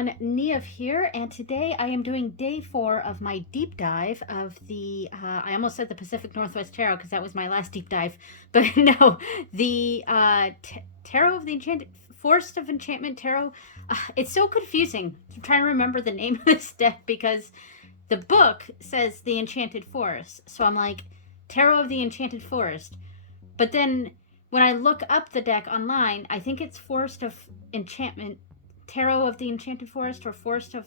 everyone, Nev here, and today I am doing day 4 of my deep dive of the, I almost said the Pacific Northwest Tarot because that was my last deep dive, but no, the Tarot of the Forest of Enchantment Tarot. It's so confusing. I'm trying to remember the name of this deck because the book says the Enchanted Forest, so I'm like, Tarot of the Enchanted Forest, but then when I look up the deck online, I think it's Forest of Enchantment Tarot of the Enchanted Forest or Forest of...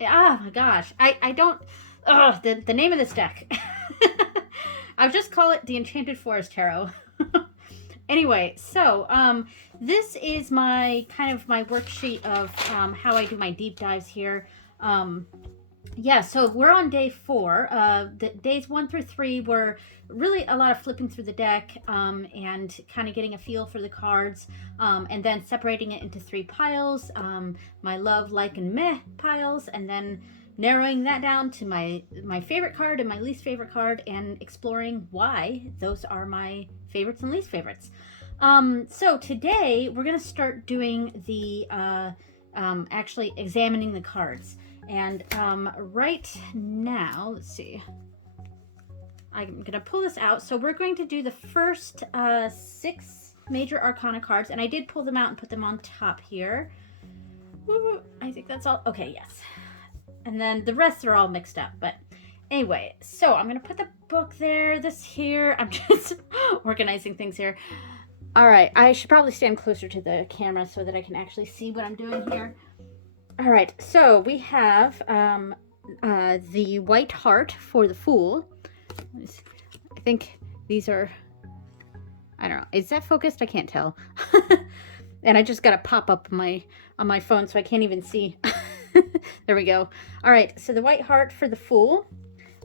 Oh my gosh. I don't... Oh, the name of this deck. I'll just call it the Enchanted Forest Tarot. Anyway, so this is my kind of my worksheet of how I do my deep dives here. Yeah, so we're on day 4. The days 1 through 3 were really a lot of flipping through the deck and kind of getting a feel for the cards, and then separating it into 3 piles, my love, like, and meh piles, and then narrowing that down to my favorite card and my least favorite card, and exploring why those are my favorites and least favorites. So today we're going to start doing the actually examining the cards. And right now, let's see, I'm going to pull this out. So we're going to do the first 6 Major Arcana cards. And I did pull them out and put them on top here. Ooh, I think that's all. Okay, yes. And then the rest are all mixed up. But anyway, so I'm going to put the book there, this here. I'm just organizing things here. All right, I should probably stand closer to the camera so that I can actually see what I'm doing here. All right, so we have the white heart for the Fool. I think these are, I don't know, is that focused? I can't tell. And I just got a pop-up on my phone, so I can't even see. There we go. All right, so the white heart for the Fool.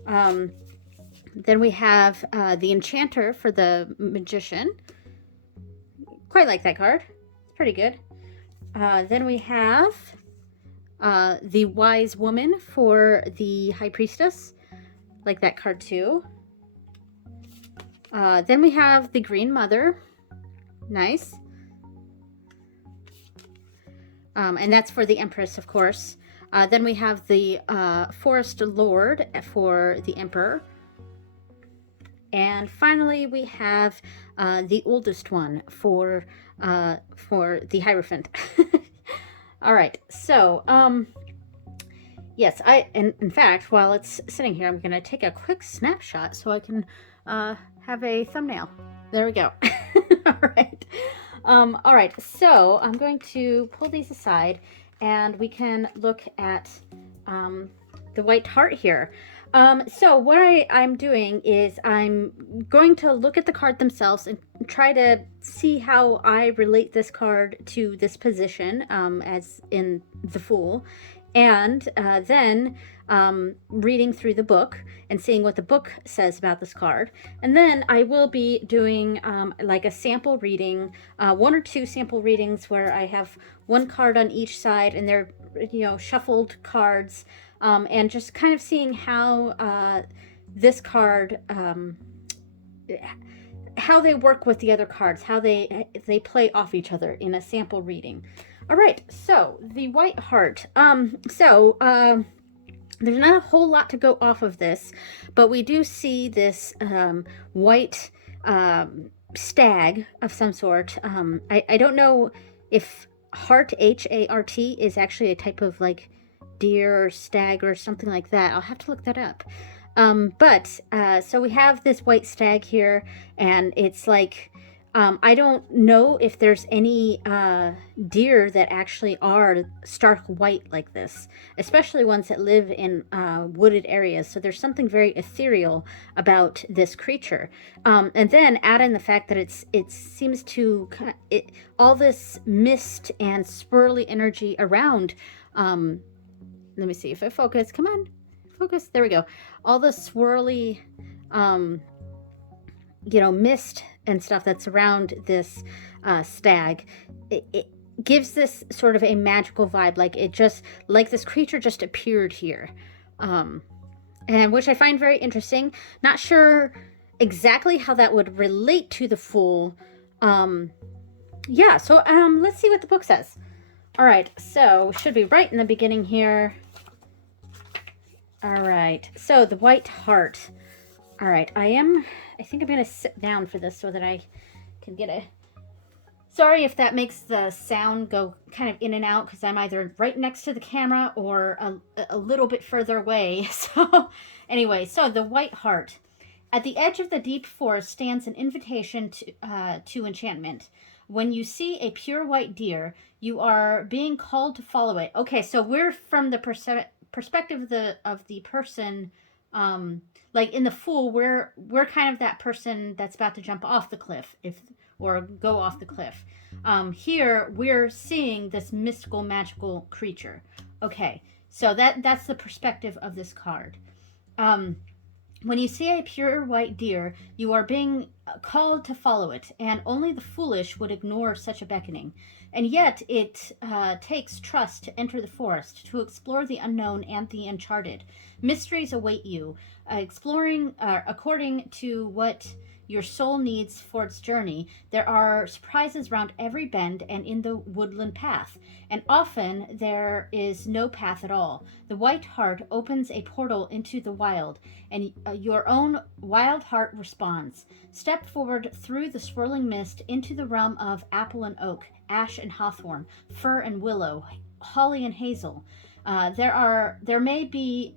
Then we have the Enchanter for the Magician. Quite like that card. It's pretty good. Then we have... the Wise Woman for the High Priestess, like that card too. Then we have the Green Mother, nice. And that's for the Empress, of course. Then we have the Forest Lord for the Emperor. And finally, we have the oldest one for the Hierophant. All right, so, yes, in fact, while it's sitting here, I'm going to take a quick snapshot so I can have a thumbnail. There we go. All right, so I'm going to pull these aside, and we can look at the white heart here. So what I'm doing is I'm going to look at the card themselves and try to see how I relate this card to this position, as in the Fool, and then reading through the book and seeing what the book says about this card. And then I will be doing like a sample reading, 1 or 2 sample readings where I have 1 card on each side, and they're, you know, shuffled cards. And just kind of seeing how this card, how they work with the other cards, how they play off each other in a sample reading. All right, so the white heart. There's not a whole lot to go off of this, but we do see this white stag of some sort. I don't know if heart, H-A-R-T, is actually a type of like deer or stag or something like that. I'll have to look that up. So we have this white stag here, and it's like, I don't know if there's any deer that actually are stark white like this, especially ones that live in wooded areas. So there's something very ethereal about this creature. And then add in the fact that it seems to all this mist and swirly energy around. Let me see if I focus. Come on, focus. There we go. All the swirly, you know, mist and stuff that's around this stag. It gives this sort of a magical vibe, like this creature just appeared here, and which I find very interesting. Not sure exactly how that would relate to the Fool. Yeah. So let's see what the book says. All right, so should be right in the beginning here. All right, so the White Heart. All right, I think I'm going to sit down for this so that I can get a... Sorry if that makes the sound go kind of in and out, because I'm either right next to the camera or a little bit further away. So anyway, so the White Heart. At the edge of the deep forest stands an invitation to enchantment. When you see a pure white deer, you are being called to follow it. Okay, so we're from the perspective of the person, like in the Fool, we're kind of that person that's about to jump off the cliff, or go off the cliff. Here we're seeing this mystical, magical creature. Okay, so that's the perspective of this card. When you see a pure white deer, you are being called to follow it, and only the foolish would ignore such a beckoning. And yet, it takes trust to enter the forest, to explore the unknown and the uncharted. Mysteries await you, exploring according to what your soul needs for its journey. There are surprises round every bend and in the woodland path, and often there is no path at all. The White Heart opens a portal into the wild, and your own wild heart responds. Step forward through the swirling mist into the realm of apple and oak, ash and hawthorn, fir and willow, holly and hazel. There may be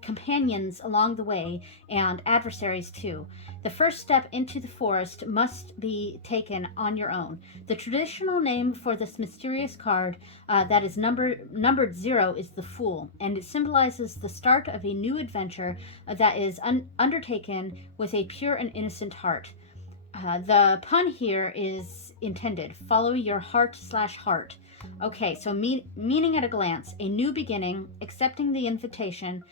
companions along the way, and adversaries too. The first step into the forest must be taken on your own. The traditional name for this mysterious card that is numbered 0 is the Fool, and it symbolizes the start of a new adventure that is undertaken with a pure and innocent heart. The pun here is intended. Follow your heart/heart. Okay, so meaning at a glance, a new beginning, accepting the invitation,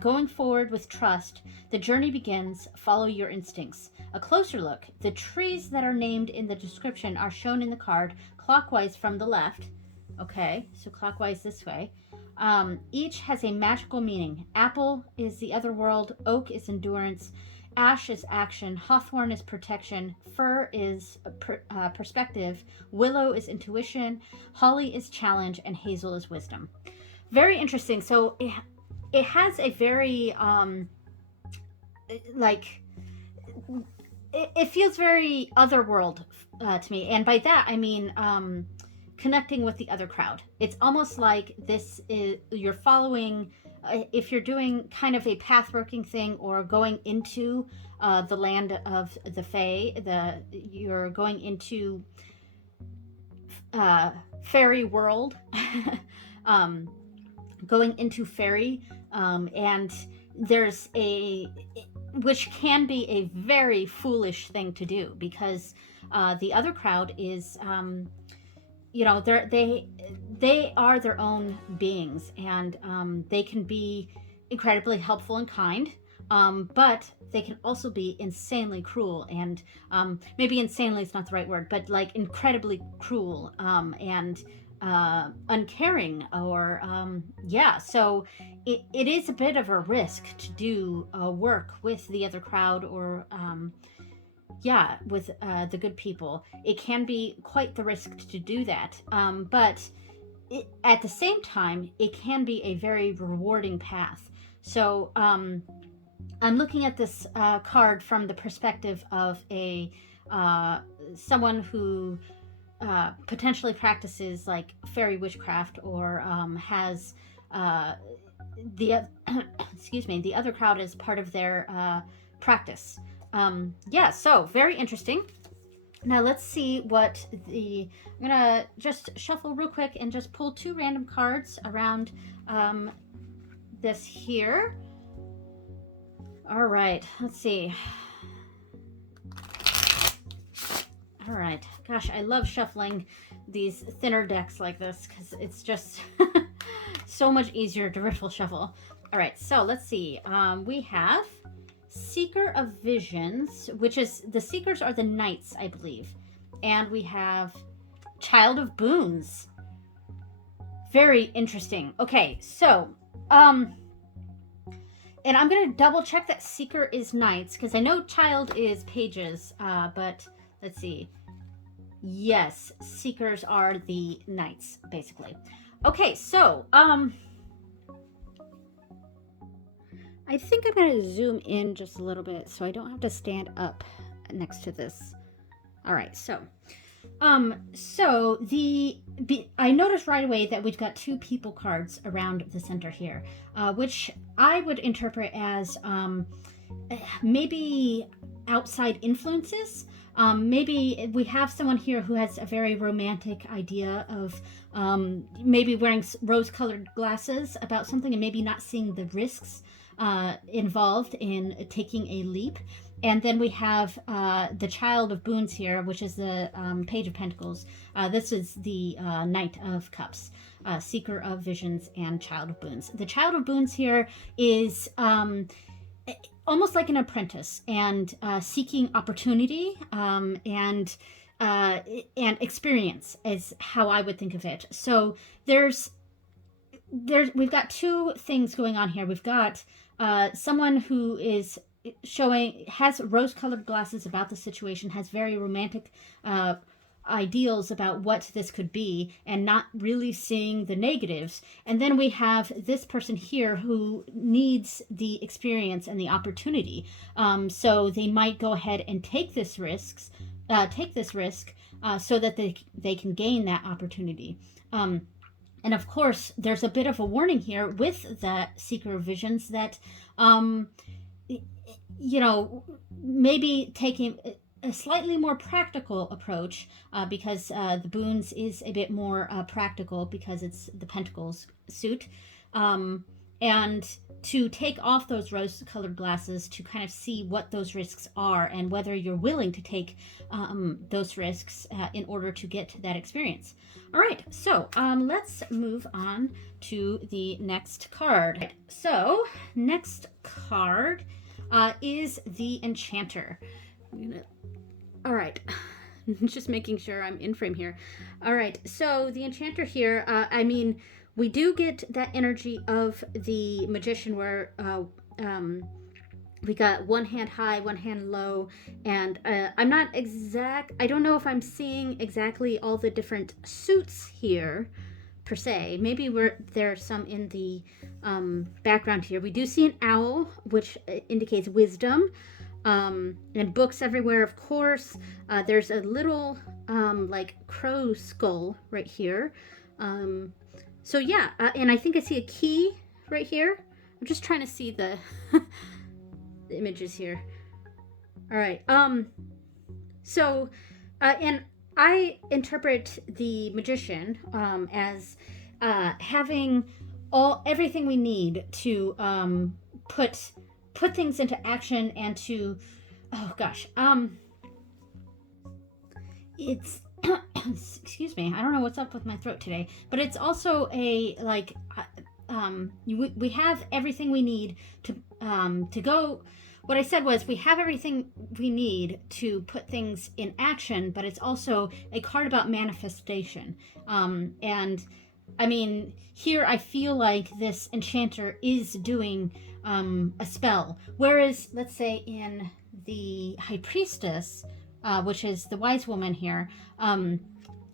going forward with trust. The journey begins. Follow your instincts. A closer look. The trees that are named in the description are shown in the card clockwise from the left. Okay, so clockwise this way. Each has a magical meaning. Apple is the other world. Oak is endurance. Ash is action, hawthorn is protection, fir is perspective, willow is intuition, holly is challenge, and hazel is wisdom. Very interesting. So it has a very, it feels very otherworld to me. And by that, I mean connecting with the other crowd. It's almost like you're following... if you're doing kind of a pathworking thing or going into the land of the Fae, you're going into fairy world, going into fairy, and there's which can be a very foolish thing to do, because the other crowd is... they are their own beings, and they can be incredibly helpful and kind, but they can also be insanely cruel, and maybe insanely is not the right word, but like incredibly cruel, and uncaring, or so it is a bit of a risk to do work with the other crowd, or with the good people. It can be quite the risk to do that, but at the same time, it can be a very rewarding path. So I'm looking at this card from the perspective of someone who potentially practices like fairy witchcraft, or has the the other crowd as part of their practice. So very interesting. Now let's see what I'm gonna just shuffle real quick and just pull 2 random cards around this here. All right, let's see. All right, gosh, I love shuffling these thinner decks like this, because it's just so much easier to riffle shuffle. All right, so let's see. We have Seeker of Visions, which is... the Seekers are the Knights, I believe. And we have Child of Boons. Very interesting. Okay, so, and I'm going to double check that Seeker is Knights, because I know Child is Pages, but let's see. Yes, seekers are the knights, basically. Okay, so I think I'm going to zoom in just a little bit so I don't have to stand up next to this. All right, so I noticed right away that we've got two people cards around the center here, which I would interpret as maybe outside influences. Maybe we have someone here who has a very romantic idea of maybe wearing rose-colored glasses about something and maybe not seeing the risks involved in taking a leap. And then we have the Child of Boons here, which is the Page of Pentacles. This is the Knight of Cups, Seeker of Visions, and Child of Boons. The Child of Boons here is almost like an apprentice and seeking opportunity and experience is how I would think of it. So we've got two things going on here. We've got someone who is has rose-colored glasses about the situation, has very romantic ideals about what this could be, and not really seeing the negatives. And then we have this person here who needs the experience and the opportunity. So they might go ahead and take this risk so that they can gain that opportunity. And of course, there's a bit of a warning here with the Seeker of Visions that maybe taking a slightly more practical approach because the Boons is a bit more practical because it's the Pentacles suit. And to take off those rose-colored glasses to kind of see what those risks are and whether you're willing to take those risks in order to get that experience. All right, so let's move on to the next card. So next card is the Enchanter. All right, just making sure I'm in frame here. All right, so the Enchanter here, we do get that energy of the Magician where we got one hand high, one hand low, and I don't know if I'm seeing exactly all the different suits here per se. Maybe there's some in the background here. We do see an owl, which indicates wisdom, and books everywhere, of course. There's a little like crow skull right here. So yeah, and I think I see a key right here. I'm just trying to see the the images here. All right. And I interpret the Magician as having everything we need to put things into action and to it's excuse me, I don't know what's up with my throat today, but it's also we have everything we need to go. What I said was we have everything we need to put things in action, but it's also a card about manifestation. And I mean, here I feel like this Enchanter is doing a spell, whereas let's say in the High Priestess, which is the wise woman here,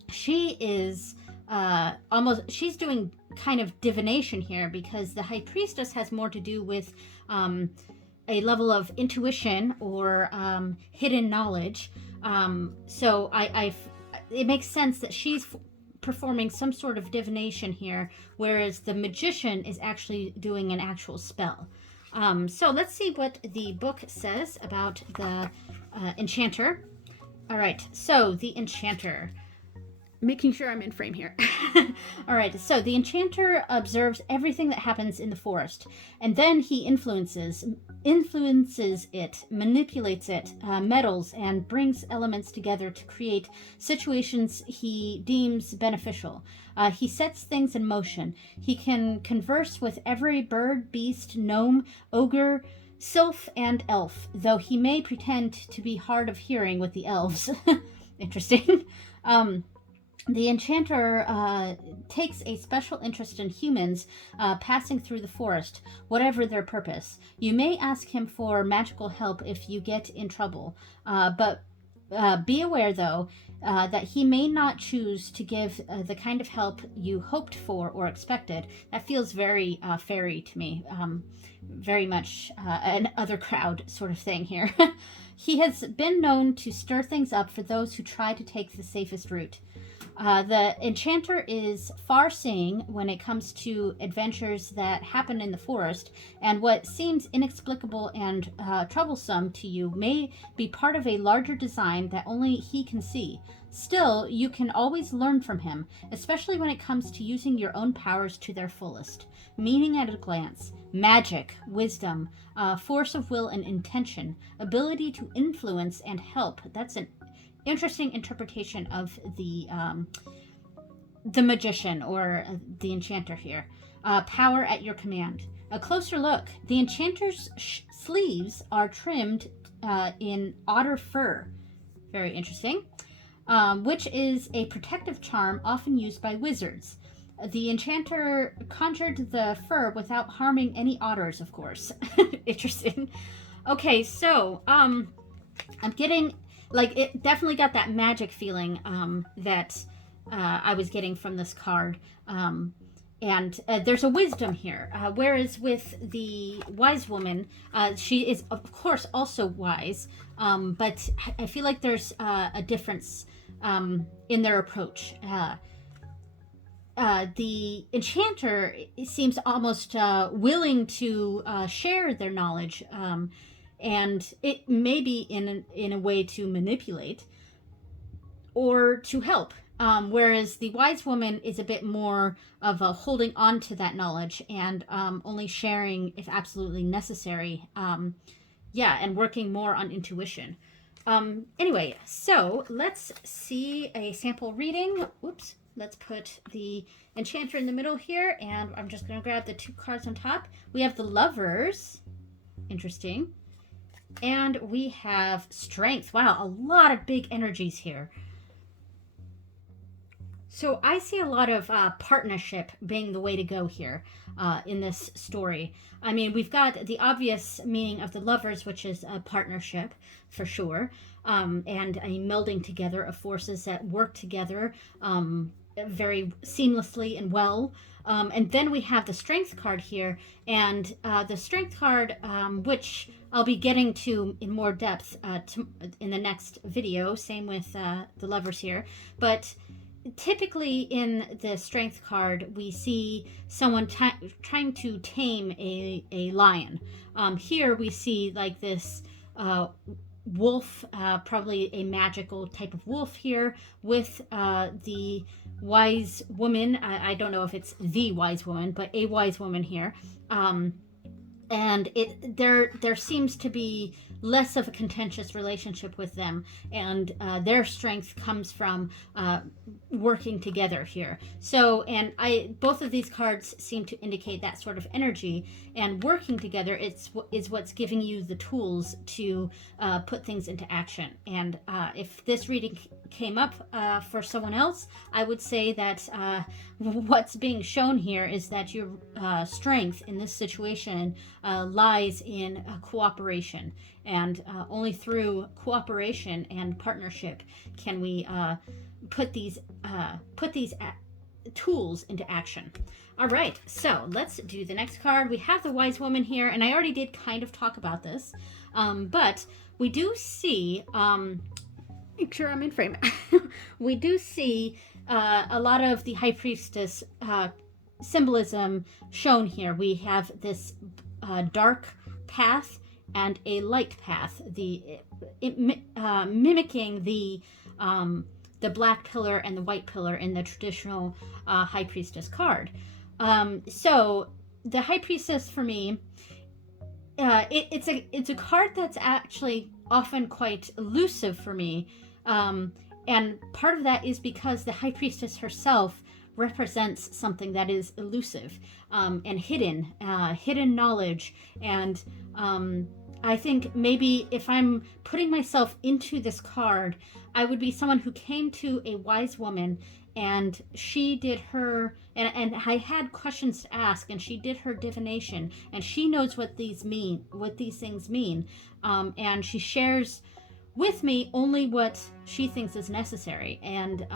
she is she's doing kind of divination here, because the High Priestess has more to do with a level of intuition or hidden knowledge. So it makes sense that she's performing some sort of divination here, whereas the Magician is actually doing an actual spell. So let's see what the book says about the Enchanter. All right, so the Enchanter. Making sure I'm in frame here. All right, so the Enchanter observes everything that happens in the forest, and then he influences it, manipulates it, meddles, and brings elements together to create situations he deems beneficial. He sets things in motion. He can converse with every bird, beast, gnome, ogre, sylph, and elf, though he may pretend to be hard of hearing with the elves. Interesting. The Enchanter takes a special interest in humans passing through the forest, whatever their purpose. You may ask him for magical help if you get in trouble, but Be aware, though, that he may not choose to give the kind of help you hoped for or expected. That feels very fairy to me, very much an other crowd sort of thing here. He has been known to stir things up for those who try to take the safest route. The enchanter is far-seeing when it comes to adventures that happen in the forest, and what seems inexplicable and troublesome to you may be part of a larger design that only he can see. Still, you can always learn from him, especially when it comes to using your own powers to their fullest. Meaning at a glance, magic, wisdom, force of will and intention, ability to influence and help. That's an interesting interpretation of the magician or the enchanter here. Power at your command. A closer look. The enchanter's sleeves are trimmed in otter fur. Very interesting. Which is a protective charm often used by wizards. The enchanter conjured the fur without harming any otters, of course. Interesting. Okay, so I'm getting, like, it definitely got that magic feeling that I was getting from this card. And there's a wisdom here. Whereas with the wise woman, she is, of course, also wise. But I feel like there's a difference in their approach. The enchanter seems almost willing to share their knowledge, and it may be in a way to manipulate or to help. Whereas the wise woman is a bit more of a holding on to that knowledge and only sharing if absolutely necessary. And working more on intuition. Anyway, so let's see a sample reading. Oops. Let's put the enchanter in the middle here, and I'm just going to grab the two cards on top. We have the lovers. Interesting. And we have strength. Wow, a lot of big energies here. So I see a lot of partnership being the way to go here in this story. I mean, we've got the obvious meaning of the lovers, which is a partnership for sure, and a melding together of forces that work together very seamlessly and well. And then we have the strength card here, and the strength card, which I'll be getting to in more depth in the next video. Same with the lovers here, but typically in the strength card we see someone trying to tame a lion. Here we see like this wolf, probably a magical type of wolf here, with the wise woman. I don't know if it's the wise woman, but a wise woman here. And there seems to be less of a contentious relationship with them, and their strength comes from working together here. So, and both of these cards seem to indicate that sort of energy, and working together is what's giving you the tools to put things into action. And if this reading came up for someone else, I would say that what's being shown here is that your strength in this situation lies in cooperation, and only through cooperation and partnership can we put these tools into action. All right, so let's do the next card. We have the wise woman here, and I already did kind of talk about this, but we do see, make sure I'm in frame. We do see a lot of the high priestess symbolism shown here. We have this dark path and a light path, mimicking the black pillar and the white pillar in the traditional high priestess card. So the high priestess, for me, it's a card that's actually often quite elusive for me, and part of that is because the high priestess herself represents something that is elusive and hidden knowledge. And I think maybe if I'm putting myself into this card, I would be someone who came to a wise woman, and she did her, and I had questions to ask, and she did her divination, and she knows what these things mean, and she shares with me only what she thinks is necessary, and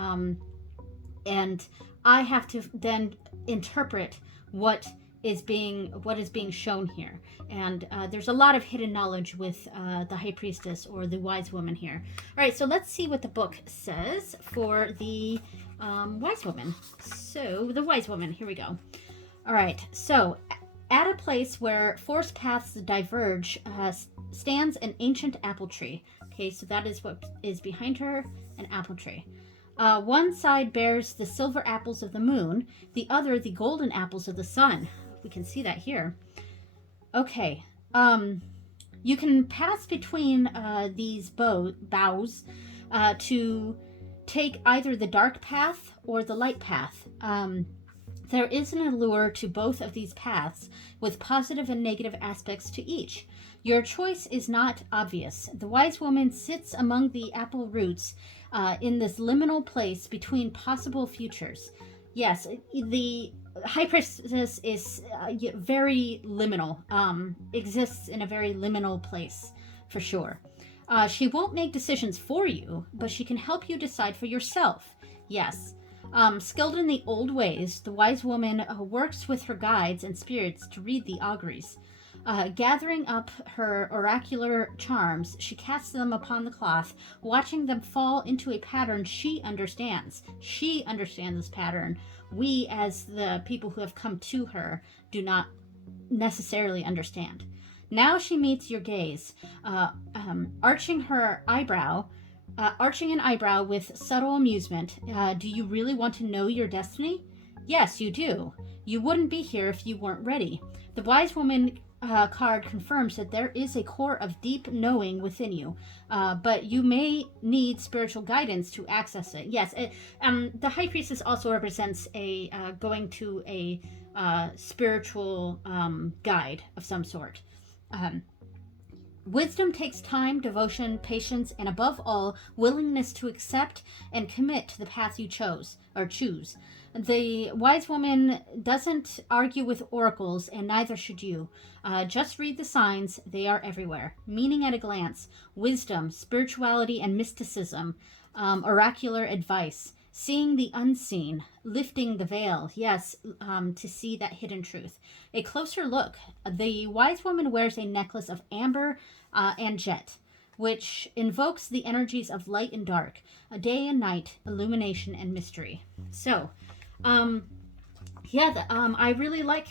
I have to then interpret what is being shown here. And there's a lot of hidden knowledge with the High Priestess, or the Wise Woman here. All right, so let's see what the book says for the Wise Woman. So the Wise Woman, here we go. All right, so at a place where forest paths diverge stands an ancient apple tree. Okay, so that is what is behind her, an apple tree. One side bears the silver apples of the moon, the other the golden apples of the sun. We can see that here. Okay, you can pass between these boughs to take either the dark path or the light path. There is an allure to both of these paths, with positive and negative aspects to each. Your choice is not obvious. The Wise Woman sits among the apple roots in this liminal place between possible futures. Yes, the High Priestess is very liminal, exists in a very liminal place, for sure. She won't make decisions for you, but she can help you decide for yourself. Yes. Skilled in the old ways, the Wise Woman works with her guides and spirits to read the auguries. Gathering up her oracular charms, she casts them upon the cloth, watching them fall into a pattern she understands. She understands this pattern. We, as the people who have come to her, do not necessarily understand. Now she meets your gaze, arching an eyebrow with subtle amusement. Do you really want to know your destiny? Yes, you do. You wouldn't be here if you weren't ready. The Wise Woman card confirms that there is a core of deep knowing within you, but you may need spiritual guidance to access it. Yes, the High Priestess also represents a going to a spiritual guide of some sort. Wisdom takes time, devotion, patience, and above all, willingness to accept and commit to the path you choose. The Wise Woman doesn't argue with oracles, and neither should you. Just read the signs. They are everywhere. Meaning at a glance. Wisdom, spirituality, and mysticism. Oracular advice. Seeing the unseen. Lifting the veil. Yes, to see that hidden truth. A closer look. The Wise Woman wears a necklace of amber and jet, which invokes the energies of light and dark, day and night, illumination and mystery. So, I really like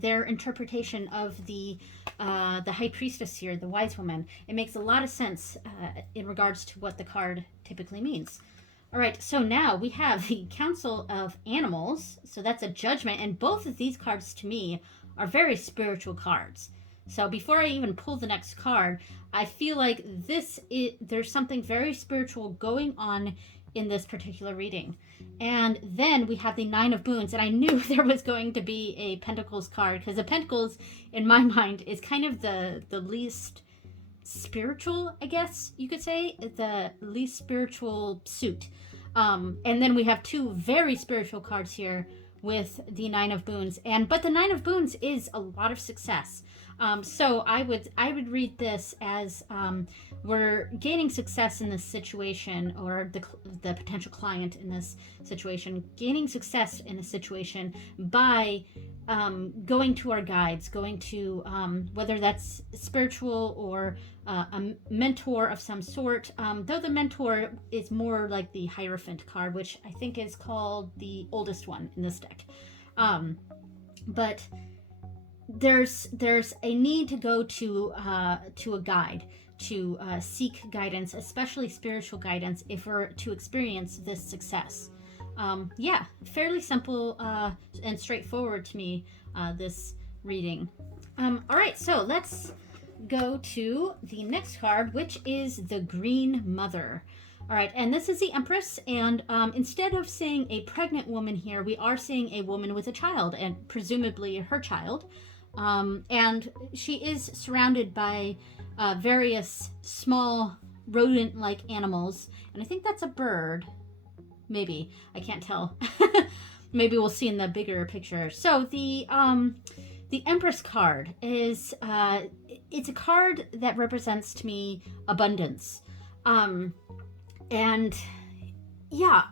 their interpretation of the High Priestess here, the Wise Woman. It makes a lot of sense in regards to what the card typically means. All right, so now we have the Council of Animals. So that's a judgment, and both of these cards to me are very spiritual cards. So before I even pull the next card, I feel like there's something very spiritual going on in this particular reading. And then we have the Nine of Boons, and I knew there was going to be a Pentacles card, because the Pentacles, in my mind, is kind of the least spiritual, I guess you could say, the least spiritual suit. And then we have two very spiritual cards here with the Nine of Boons, but the Nine of Boons is a lot of success. So I would read this as we're gaining success in this situation, or the potential client in this situation gaining success in a situation by going to our guides, going to whether that's spiritual or a mentor of some sort, though the mentor is more like the Hierophant card, which I think is called the oldest one in this deck. But there's a need to go to a guide, to seek guidance, especially spiritual guidance, if we're to experience this success. Fairly simple and straightforward to me, this reading. All right, so let's go to the next card, which is the Green Mother. All right, and this is the Empress, and instead of seeing a pregnant woman here, we are seeing a woman with a child, and presumably her child. And she is surrounded by various small rodent-like animals, and I think that's a bird. Maybe. I can't tell. Maybe we'll see in the bigger picture. So the Empress card is it's a card that represents to me abundance. Um, and yeah,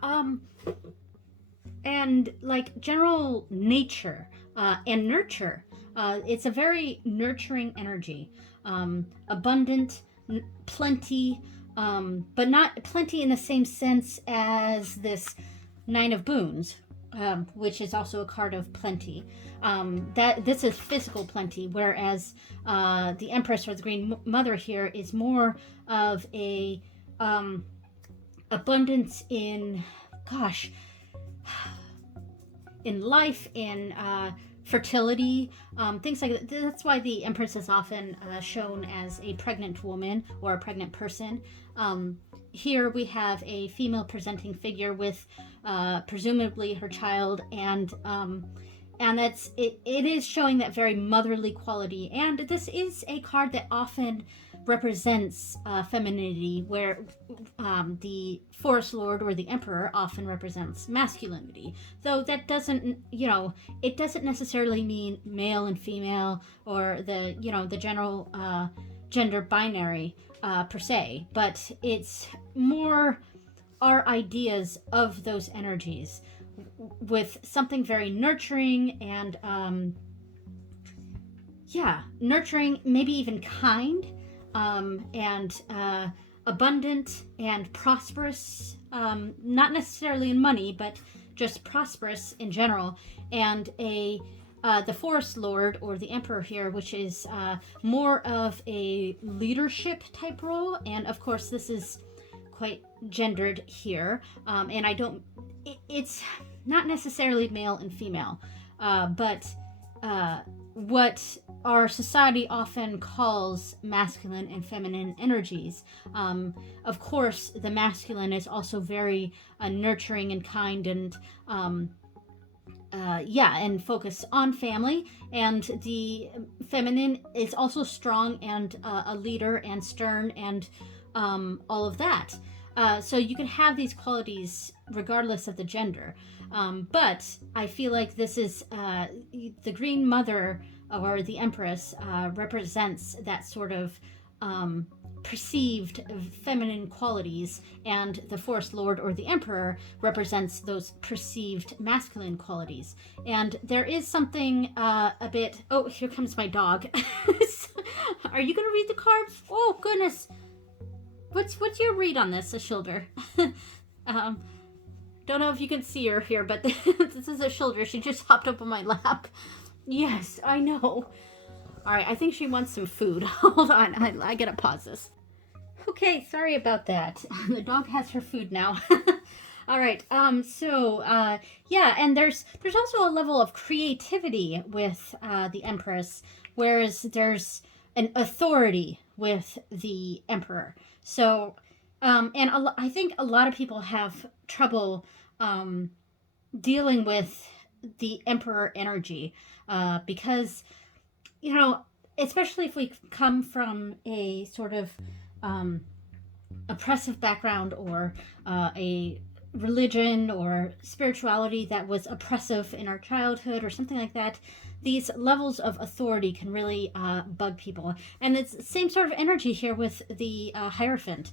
and like general nature and nurture. It's a very nurturing energy, abundant, plenty, but not plenty in the same sense as this Nine of Boons, which is also a card of plenty. That this is physical plenty, whereas the Empress or the Green Mother here is more of a abundance in, gosh, in life, in fertility, things like that. That's why the Empress is often shown as a pregnant woman or a pregnant person. Here we have a female presenting figure with presumably her child, and that's it. It is showing that very motherly quality, and this is a card that often represents femininity, where the Forest Lord or the Emperor often represents masculinity. Though that doesn't, it doesn't necessarily mean male and female or the general gender binary per se, but it's more our ideas of those energies with something very nurturing and nurturing, maybe even kind, and abundant and prosperous, not necessarily in money, but just prosperous in general, and the Forest Lord or the Emperor here, which is more of a leadership type role, and of course this is quite gendered here, and it's not necessarily male and female, but what our society often calls masculine and feminine energies. Of course, the masculine is also very nurturing and kind and and focus on family, and the feminine is also strong and a leader and stern and all of that. So you can have these qualities regardless of the gender. But I feel like this is the Green Mother or the Empress represents that sort of perceived feminine qualities, and the Forest Lord or the Emperor represents those perceived masculine qualities. And there is something a bit. Oh, here comes my dog. Are you going to read the cards? Oh goodness. What's your read on this, Ashildr? Don't know if you can see her here, but this is Ashildr. She just hopped up on my lap. Yes, I know. All right, I think she wants some food. Hold on, I gotta pause this. Okay, sorry about that. The dog has her food now. All right. And there's also a level of creativity with the Empress, whereas there's an authority with the Emperor. So, I think a lot of people have trouble dealing with the Emperor energy because, especially if we come from a sort of oppressive background or a religion or spirituality that was oppressive in our childhood or something like that, these levels of authority can really bug people. And it's the same sort of energy here with the Hierophant.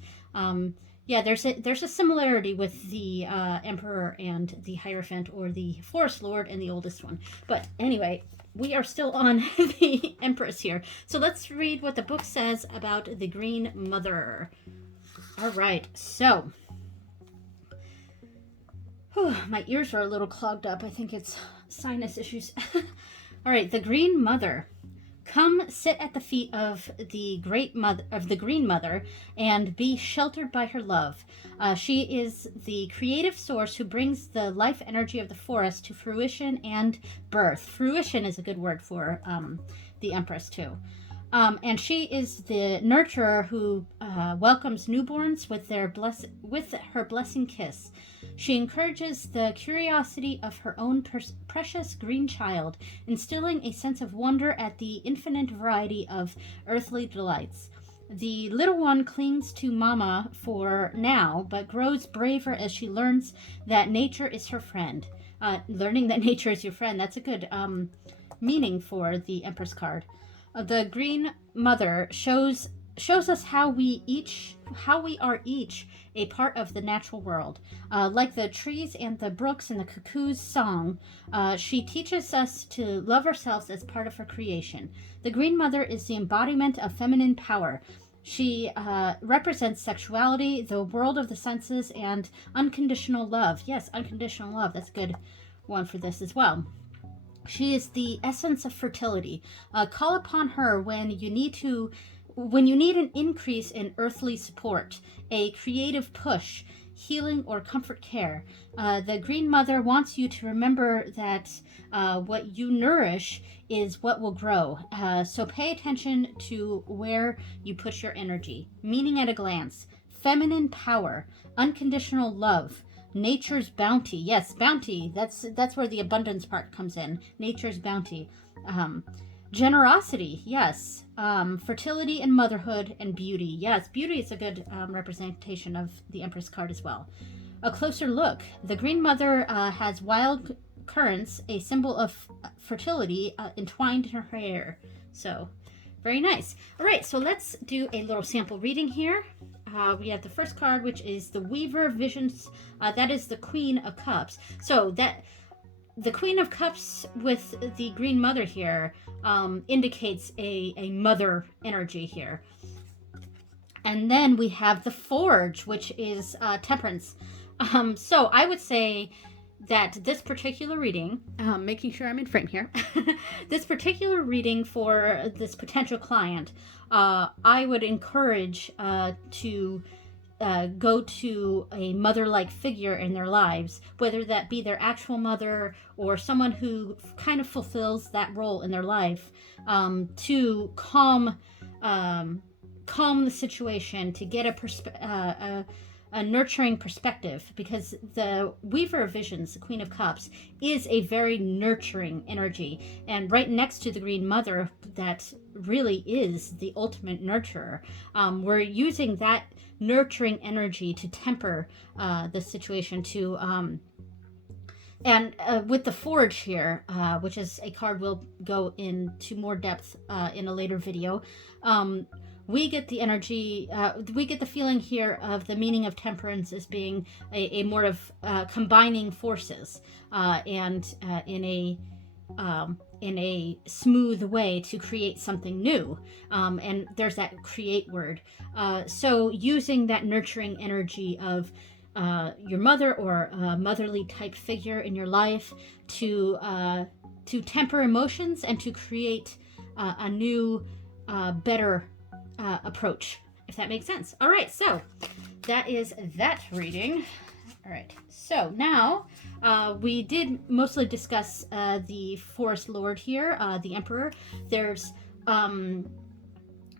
There's a similarity with the Emperor and the Hierophant, or the Forest Lord and the oldest one. But anyway, we are still on the Empress here. So let's read what the book says about the Green Mother. All right, so my ears are a little clogged up. I think it's sinus issues. All right, the Green Mother. Come sit at the feet of the Green Mother and be sheltered by her love. She is the creative source who brings the life energy of the forest to fruition and birth. Fruition is a good word for the Empress too. And she is the nurturer who welcomes newborns with her blessing kiss. She encourages the curiosity of her own precious green child, instilling a sense of wonder at the infinite variety of earthly delights. The little one clings to Mama for now, but grows braver as she learns that nature is her friend. Learning that nature is your friend, that's a good meaning for the Empress card. The Green Mother shows shows us how we are each a part of the natural world. Like the trees and the brooks and the cuckoo's song, she teaches us to love ourselves as part of her creation. The Green Mother is the embodiment of feminine power. She represents sexuality, the world of the senses, and unconditional love. Yes, unconditional love. That's a good one for this as well. She is the essence of fertility. Call upon her when you need an increase in earthly support, a creative push, healing, or comfort care. The Green Mother wants you to remember that what you nourish is what will grow. So pay attention to where you put your energy. Meaning at a glance: feminine power, unconditional love, nature's bounty. Yes, bounty. That's where the abundance part comes in. Nature's bounty. Generosity, yes. Fertility and motherhood and beauty. Yes, beauty is a good representation of the Empress card as well. A closer look. The Green Mother has wild currants, a symbol of fertility, entwined in her hair. So, very nice. All right, so let's do a little sample reading here. We have the first card, which is the Weaver Visions. That is the Queen of Cups. So that the Queen of Cups with the Green Mother here indicates a mother energy here. And then we have the Forge, which is Temperance. So I would say that this particular reading, making sure I'm in frame here, this particular reading for this potential client, I would encourage to go to a mother-like figure in their lives, whether that be their actual mother or someone who kind of fulfills that role in their life, to calm the situation, to get a nurturing perspective, because the Weaver of Visions, the Queen of Cups, is a very nurturing energy, and right next to the Green Mother, that really is the ultimate nurturer. We're using that nurturing energy to temper the situation, to and with the Forge here, which is a card we'll go into more depth in a later video, we get the energy, we get the feeling here of the meaning of temperance as being a more of combining forces, and in a smooth way to create something new. And there's that create word. So using that nurturing energy of your mother or a motherly type figure in your life to temper emotions and to create a new, better approach, if that makes sense. All right, so that is that reading. All right, so now we did mostly discuss the Forest Lord here, the Emperor. There's, I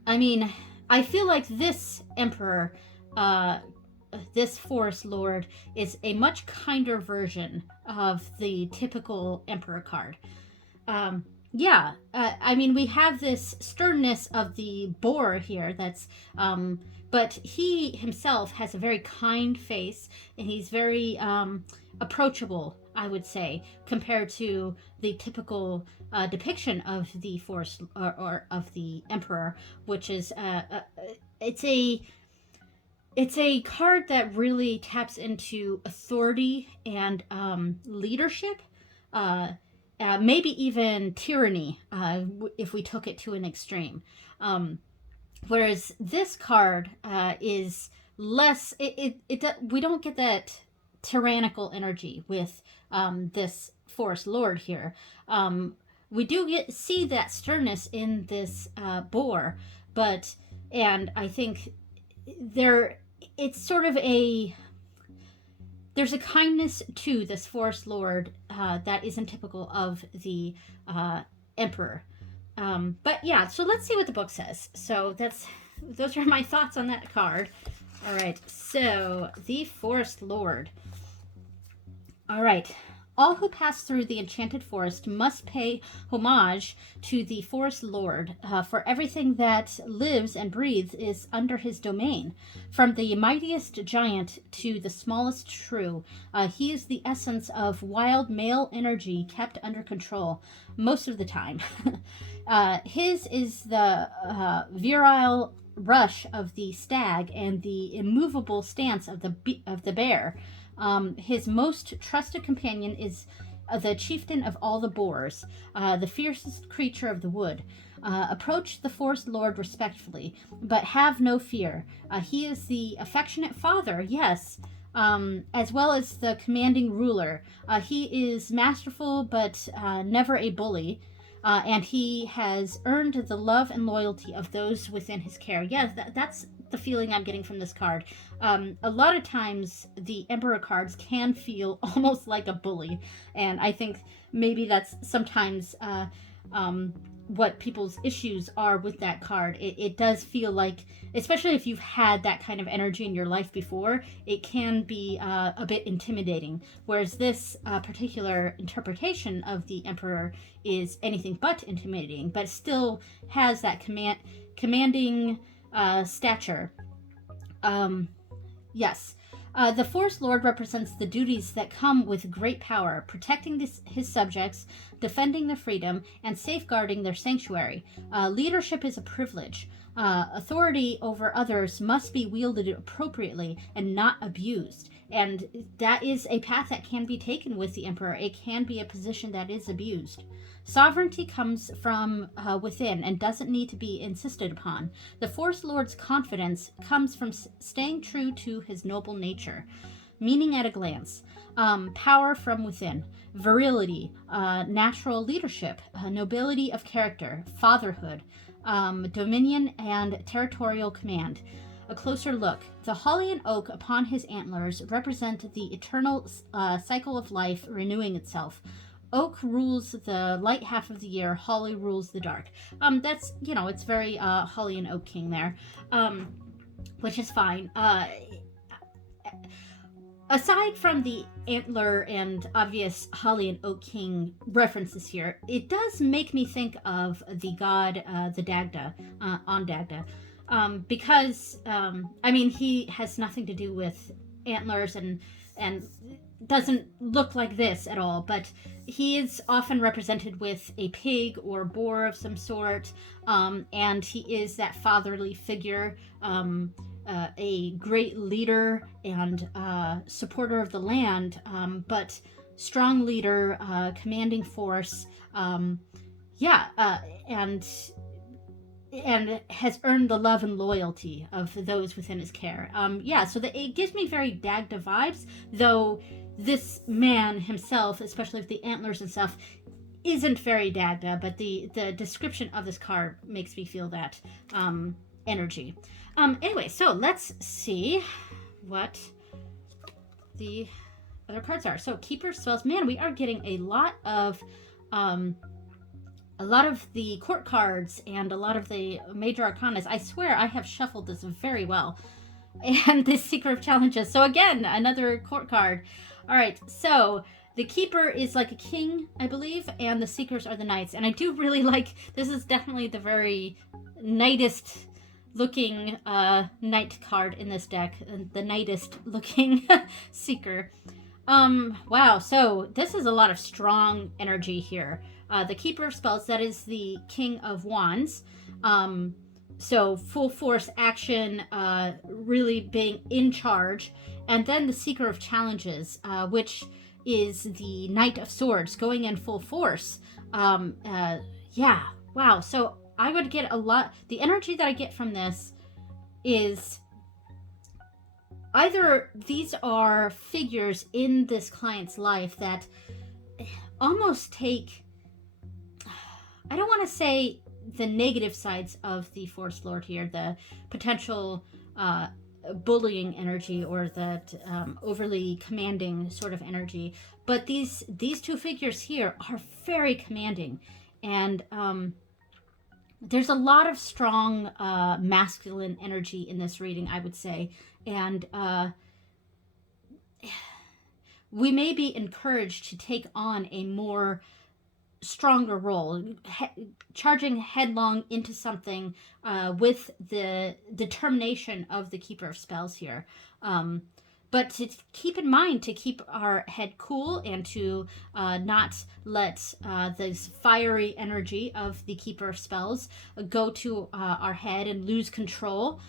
mean, I feel like this Emperor, this Forest Lord, is a much kinder version of the typical Emperor card. Yeah, I mean, we have this sternness of the boar here that's, but he himself has a very kind face, and he's very approachable, I would say, compared to the typical depiction of the forest or of the Emperor, which is, it's a card that really taps into authority and leadership, maybe even tyranny, if we took it to an extreme. Whereas this card is less, we don't get that tyrannical energy with this Forest Lord here. We do see that sternness in this boar, and I think it's sort of there's a kindness to this Forest Lord that isn't typical of the Emperor. But yeah, so let's see what the book says. So those are my thoughts on that card. All right, so the Forest Lord. All right. All who pass through the enchanted forest must pay homage to the Forest Lord, for everything that lives and breathes is under his domain. From the mightiest giant to the smallest shrew, he is the essence of wild male energy kept under control, most of the time. His is the virile rush of the stag and the immovable stance of the bear. His most trusted companion is the chieftain of all the boars, the fiercest creature of the wood. Approach the forest lord respectfully, but have no fear. He is the affectionate father, yes, as well as the commanding ruler. He is masterful, but never a bully. And he has earned the love and loyalty of those within his care. Yes, that's the feeling I'm getting from this card. A lot of times, the Emperor cards can feel almost like a bully, and I think maybe that's sometimes what people's issues are with that card. It does feel like, especially if you've had that kind of energy in your life before, it can be a bit intimidating. Whereas this particular interpretation of the Emperor is anything but intimidating, but still has that commanding stature. Yes. The Forest Lord represents the duties that come with great power, protecting his subjects, defending their freedom, and safeguarding their sanctuary. Leadership is a privilege. Authority over others must be wielded appropriately and not abused. And that is a path that can be taken with the Emperor. It can be a position that is abused. Sovereignty comes from within and doesn't need to be insisted upon. The Forest Lord's confidence comes from staying true to his noble nature. Meaning at a glance. Power from within. Virility. Natural leadership. Nobility of character. Fatherhood. Dominion and territorial command. A closer look. The holly and oak upon his antlers represent the eternal cycle of life renewing itself. Oak rules the light half of the year, holly rules the dark. That's, it's very holly and oak king there, which is fine. Aside from the antler and obvious holly and oak king references here, it does make me think of the god, the Dagda, on Dagda. Because, he has nothing to do with antlers and doesn't look like this at all, but he is often represented with a pig or boar of some sort, and he is that fatherly figure, a great leader and supporter of the land, but strong leader, commanding force, and has earned the love and loyalty of those within his care. So it gives me very Dagda vibes, though this man himself, especially with the antlers and stuff, isn't very Dagda, but the description of this card makes me feel that energy. Anyway, so let's see what the other cards are. So Keeper Spells. Man, we are getting a lot of the court cards and a lot of the Major Arcanas. I swear I have shuffled this very well. And this Seeker of Challenges. So again, another court card. All right, so the Keeper is like a king, I believe, and the Seekers are the knights. And I do really like, this is definitely the very knightest looking knight card in this deck. The knightest looking Seeker. Wow, so this is a lot of strong energy here. The Keeper of Spells, that is the King of Wands. So full force action, really being in charge. And then the Seeker of Challenges, which is the Knight of Swords, going in full force. Wow. So I would get a lot. The energy that I get from this is either these are figures in this client's life that almost take, I don't want to say the negative sides of the Forest Lord here, the potential bullying energy or the overly commanding sort of energy, but these two figures here are very commanding, and there's a lot of strong masculine energy in this reading, I would say, and we may be encouraged to take on a more stronger role, charging headlong into something with the determination of the Keeper of Spells here. but to keep in mind to keep our head cool and to not let this fiery energy of the Keeper of Spells go to our head and lose control,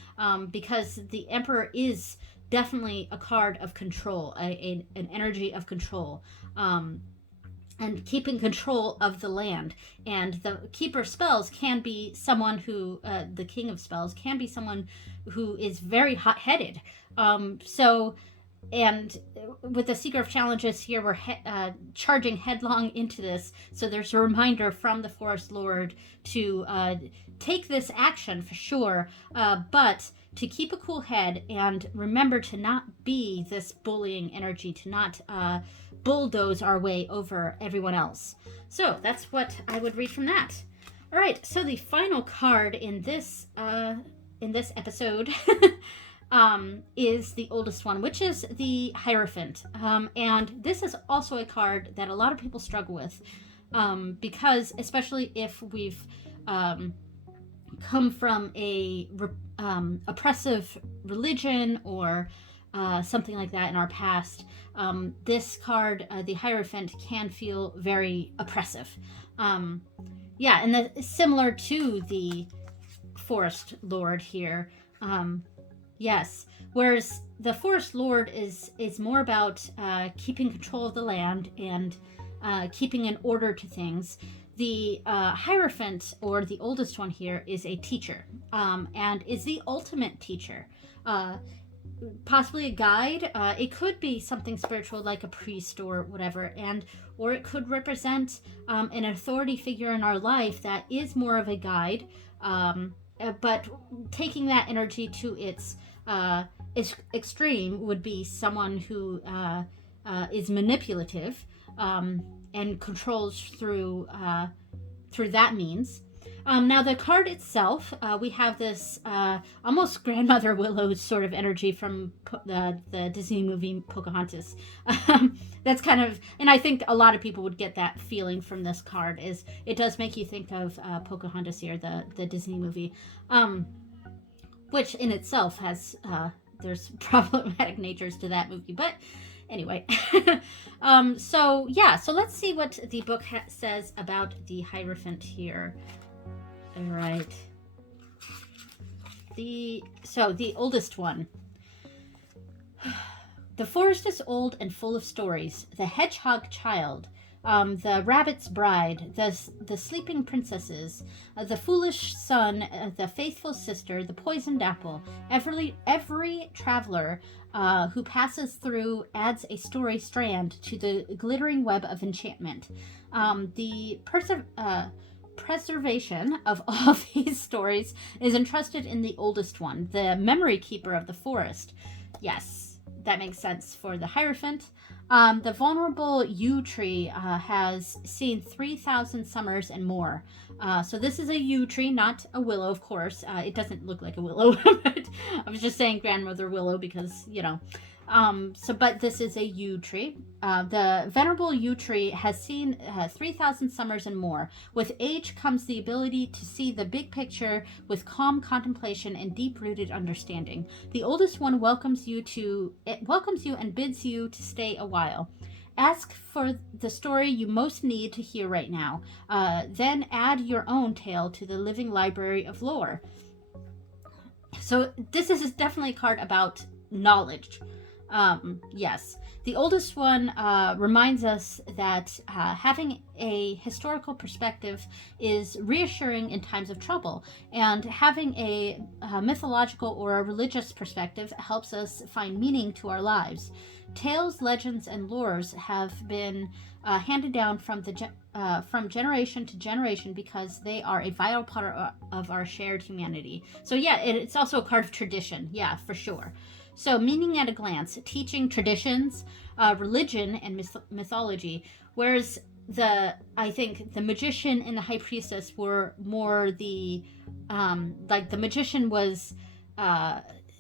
because the Emperor is definitely a card of control, an energy of control. And keeping control of the land. And the Keeper of Spells can be someone who, the King of Spells, can be someone who is very hot-headed. And with the Seeker of Challenges here, we're charging headlong into this. So there's a reminder from the Forest Lord to take this action for sure, but to keep a cool head and remember to not be this bullying energy, to not bulldoze our way over everyone else. So that's what I would read from that. All right, so the final card in this episode is the oldest one, which is the Hierophant. And this is also a card that a lot of people struggle with, because especially if we've come from a oppressive religion or something like that in our past, this card, the Hierophant, can feel very oppressive. And similar to the Forest Lord here. Yes, whereas the Forest Lord is more about keeping control of the land and keeping an order to things. The Hierophant, or the oldest one here, is a teacher, and is the ultimate teacher. Possibly a guide. It could be something spiritual like a priest or whatever, or it could represent an authority figure in our life that is more of a guide, but taking that energy to its extreme would be someone who is manipulative and controls through that means. Now the card itself, we have this almost Grandmother Willow sort of energy from the Disney movie Pocahontas. That's kind of, and I think a lot of people would get that feeling from this card. Is it does make you think of Pocahontas here, the Disney movie, which in itself has there's problematic natures to that movie, but anyway. So let's see what the book says about the Hierophant here. All right. The oldest one. The forest is old and full of stories. The hedgehog child, the rabbit's bride, the sleeping princesses, the foolish son, the faithful sister, the poisoned apple. Every traveler who passes through adds a story strand to the glittering web of enchantment. The preservation of all these stories is entrusted in the oldest one, the memory keeper of the forest. Yes, that makes sense for the Hierophant. The vulnerable yew tree has seen 3,000 summers and more. So this is a yew tree, not a willow, of course. It doesn't look like a willow, but I was just saying Grandmother Willow because, but this is a yew tree. The venerable yew tree has seen 3,000 summers and more. With age comes the ability to see the big picture with calm contemplation and deep-rooted understanding. The oldest one welcomes you and bids you to stay a while. Ask for the story you most need to hear right now. Then add your own tale to the living library of lore. So this is definitely a card about knowledge. Yes. The oldest one reminds us that having a historical perspective is reassuring in times of trouble, and having a mythological or a religious perspective helps us find meaning to our lives. Tales, legends, and lores have been handed down from generation to generation because they are a vital part of our shared humanity. So yeah, it's also a card of tradition. Yeah, for sure. So, meaning at a glance, teaching traditions, religion, and mythology. Whereas I think the magician and the high priestess were more the magician was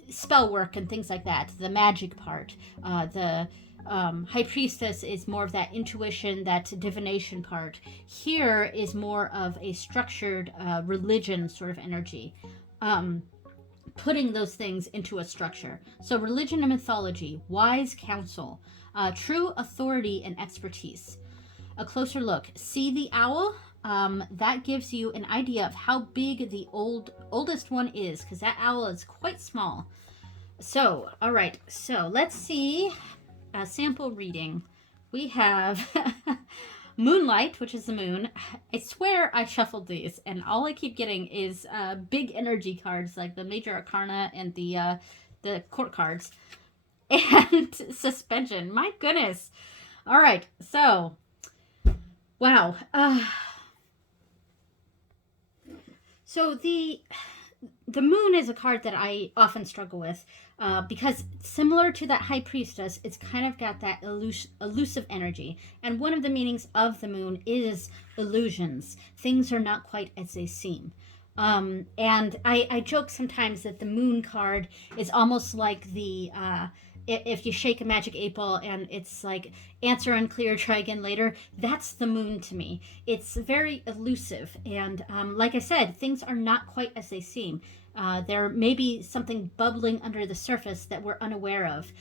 spell work and things like that, the magic part. The high priestess is more of that intuition, that divination part. Here is more of a structured religion sort of energy. putting those things into a structure. So religion and mythology, wise counsel, true authority and expertise. A closer look. See the owl? That gives you an idea of how big the oldest one is, because that owl is quite small. So, all right. So let's see a sample reading. We have Moonlight, which is the moon. I swear I shuffled these, and all I keep getting is big energy cards like the Major Arcana and the court cards. And Suspension. My goodness. All right. So, wow. So the moon is a card that I often struggle with because similar to that High Priestess, it's kind of got that elusive energy. And one of the meanings of the moon is illusions. Things are not quite as they seem. And I joke sometimes that the moon card is almost like the if you shake a magic 8 ball and it's like answer unclear, try again later. That's the moon to me. It's very elusive, and like I said, things are not quite as they seem. There may be something bubbling under the surface that we're unaware of.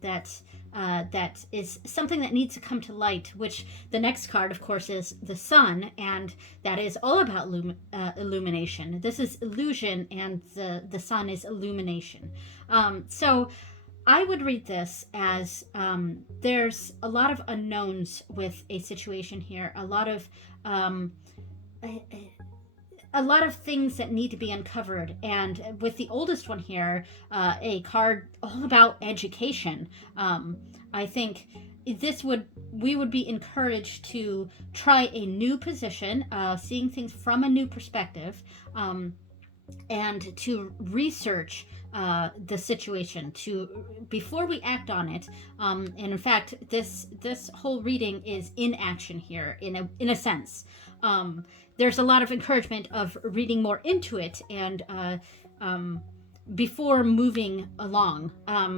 That is something that needs to come to light, which the next card, of course, is the sun, and that is all about illumination. This is illusion, and the sun is illumination. So I would read this as there's a lot of unknowns with a situation here, a lot of things that need to be uncovered. And with the oldest one here, a card all about education, I think we would be encouraged to try a new position, seeing things from a new perspective, and to research the situation before we act on it. And in fact, this whole reading is in action here, in a sense. There's a lot of encouragement of reading more into it, and before moving along,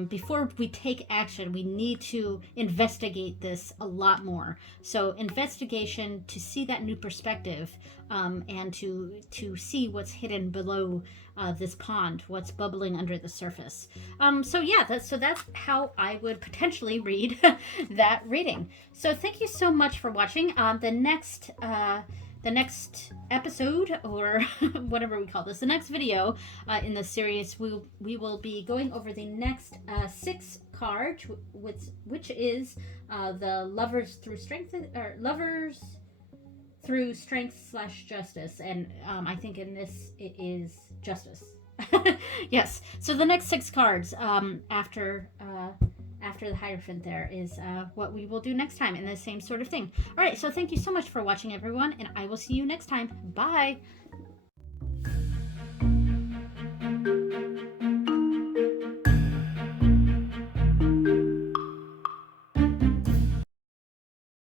before we take action, we need to investigate this a lot more. So investigation to see that new perspective, and to see what's hidden below this pond, what's bubbling under the surface. So yeah, that's how I would potentially read that reading. So thank you so much for watching. The next episode, or whatever we call this, the next video in the series, we will be going over the next 6 cards, which is the Lovers Through Strength, or Lovers Through Strength / Justice, and I think in this it is Justice. Yes. So the next 6 cards after the Hierophant there is what we will do next time in the same sort of thing. All right, so thank you so much for watching, everyone, and I will see you next time. Bye!